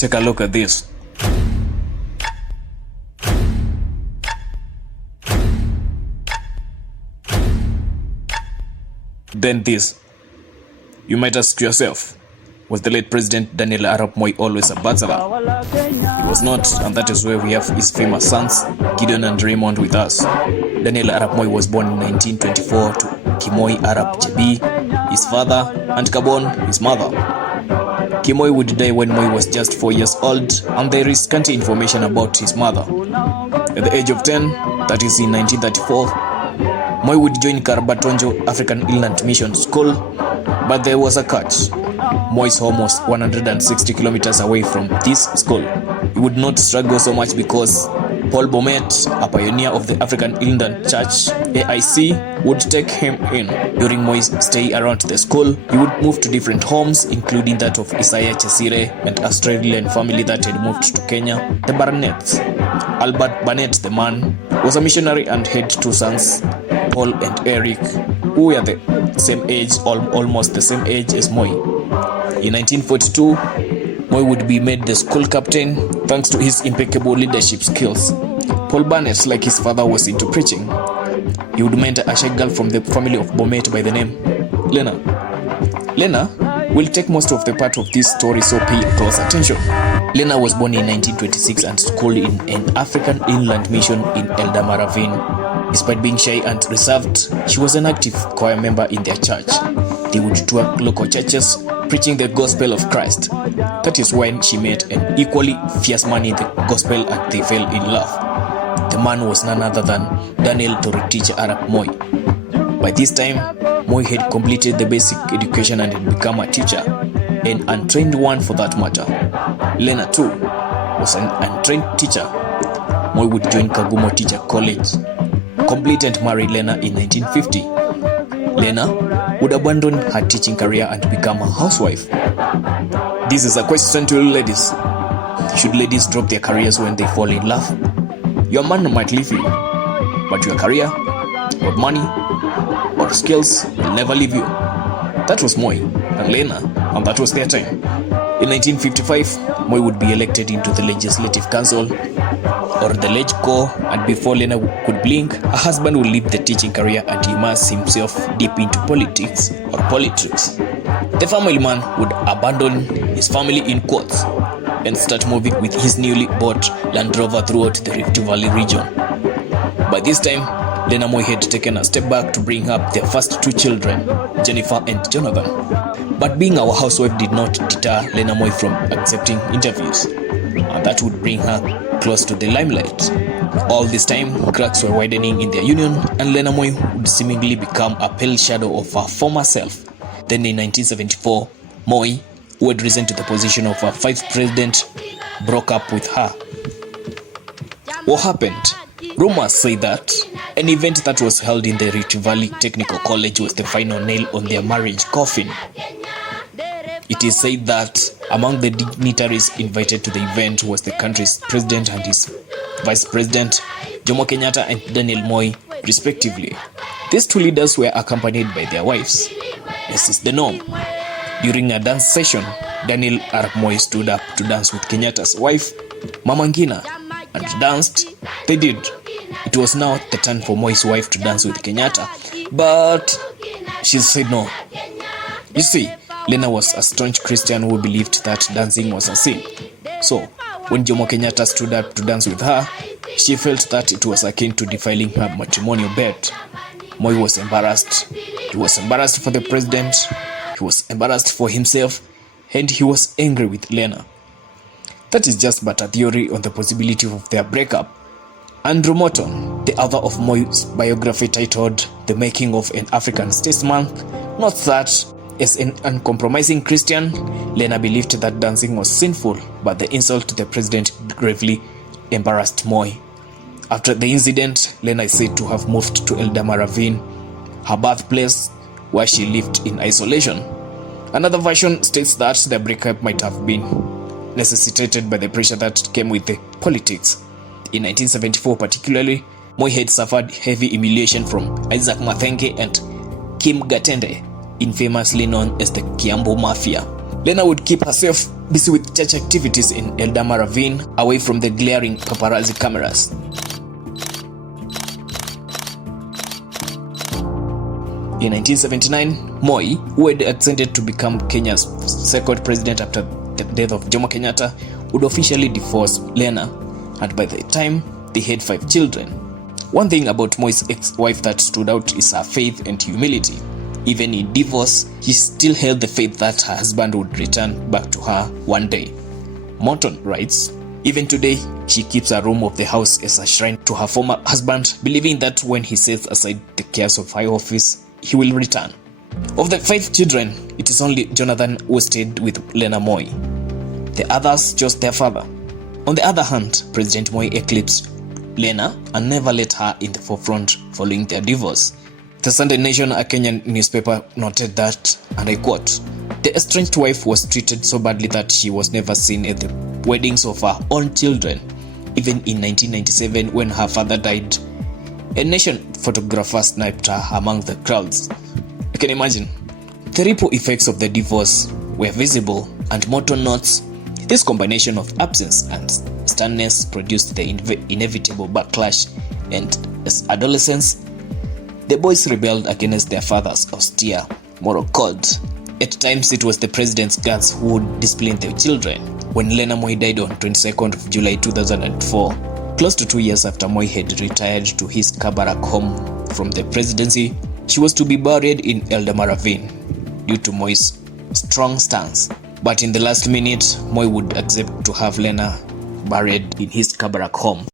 Take a look at this. Then this. You might ask yourself, was the late President Daniel Arap Moi always a bachelor? He was not, and that is where we have his famous sons, Gideon and Raymond, with us. Daniel Arap Moi was born in 1924 to Kimoi Arap Chebi, his father, and Kabon, his mother. Kimoi would die when Moi was just 4 years old, and there is scanty information about his mother. At the age of 10, that is in 1934, Moi would join Karabatonjo African Inland Mission School, but there was a catch. Moi's home was 160 kilometers away from this school. He would not struggle so much because Paul Bomet, a pioneer of the African Inland Church AIC, would take him in. During Moi's stay around the school, he would move to different homes, including that of Isaiah Chesire and Australian family that had moved to Kenya, the Barnetts. Albert Barnett, the man, was a missionary and had 2 sons, Paul and Eric, who were the same age, almost the same age as Moi. In 1942, Moi would be made the school captain thanks to his impeccable leadership skills. Paul Barnett, like his father, was into preaching. He would mentor a shy girl from the family of Bomet by the name Lena. Lena will take most of the part of this story, so pay close attention. Lena was born in 1926 and schooled in an African Inland Mission in Eldama Ravine. Despite being shy and reserved, she was an active choir member in their church. They would tour local churches, preaching the gospel of Christ. That is when she met an equally fierce man in the gospel and they fell in love. The man was none other than Daniel Torre teacher Arap Moi. By this time, Moi had completed the basic education and had become a teacher, an untrained one for that matter. Lena too was an untrained teacher. Moi would join Kagumo Teacher College, complete and marry Lena in 1950. Lena would abandon her teaching career and become a housewife. This is a question to you ladies. Should ladies drop their careers when they fall in love? Your man might leave you, but your career, or money, or skills will never leave you. That was Moi and Lena, and that was their time. In 1955, Moi would be elected into the Legislative Council, or the LegCo, and before Lena could blink, her husband would leave the teaching career and immerse himself deep into politics or politics. The family man would abandon his family in quotes and start moving with his newly bought Land Rover throughout the Rift Valley region. By this time, Lena Moi had taken a step back to bring up their first 2 children, Jennifer and Jonathan. But being our housewife did not deter Lena Moi from accepting interviews, and that would bring her close to the limelight. All this time, cracks were widening in their union, and Lena Moi would seemingly become a pale shadow of her former self. Then in 1974, Moi, who had risen to the position of a vice president, broke up with her. What happened? Rumors say that an event that was held in the Rift Valley Technical College was the final nail on their marriage coffin. It is said that among the dignitaries invited to the event was the country's president and his vice president, Jomo Kenyatta and Daniel Moi, respectively. These 2 leaders were accompanied by their wives. This is the norm. During a dance session, Daniel Arap Moi stood up to dance with Kenyatta's wife, Mama Ngina, and danced. They did. It was now the turn for Moi's wife to dance with Kenyatta, but she said no. You see, Lena was a staunch Christian who believed that dancing was a sin. So, when Jomo Kenyatta stood up to dance with her, she felt that it was akin to defiling her matrimonial bed. Moi was embarrassed. He was embarrassed for the president, he was embarrassed for himself, and he was angry with Lena. That is just but a theory on the possibility of their breakup. Andrew Morton, the author of Moi's biography titled The Making of an African Statesman, notes that as an uncompromising Christian, Lena believed that dancing was sinful, but the insult to the president gravely embarrassed Moi. After the incident, Lena is said to have moved to Eldama Ravine, her birthplace, where she lived in isolation. Another version states that the breakup might have been necessitated by the pressure that came with the politics. In 1974 particularly, Moi had suffered heavy humiliation from Isaac Mathenge and Kim Gatende, infamously known as the Kiambu Mafia. Lena would keep herself busy with church activities in Eldama Ravine, away from the glaring paparazzi cameras. In 1979, Moi, who had ascended to become Kenya's second president after the death of Jomo Kenyatta, would officially divorce Lena, and by the time they had 5 children. One thing about Moi's ex-wife that stood out is her faith and humility. Even in divorce, she still held the faith that her husband would return back to her one day. Morton writes, even today, she keeps a room of the house as a shrine to her former husband, believing that when he sets aside the cares of high office, he will return. Of the 5 children, it is only Jonathan who stayed with Lena Moi. The others chose their father. On the other hand, President Moi eclipsed Lena and never let her in the forefront following their divorce. The Sunday Nation, a Kenyan newspaper, noted that, and I quote, "The estranged wife was treated so badly that she was never seen at the weddings of her own children. Even in 1997, when her father died, a Nation photographer sniped her among the crowds." You can imagine. The ripple effects of the divorce were visible, and Morton notes, this combination of absence and sternness produced the inevitable backlash, and as adolescents, the boys rebelled against their father's austere moral code. At times, it was the president's guards who would discipline their children. When Lena Moi died on 22nd of July 2004, close to 2 years after Moi had retired to his Kabarak home from the presidency, she was to be buried in Eldama Ravine due to Moi's strong stance. But in the last minute, Moi would accept to have Lena buried in his Kabarak home.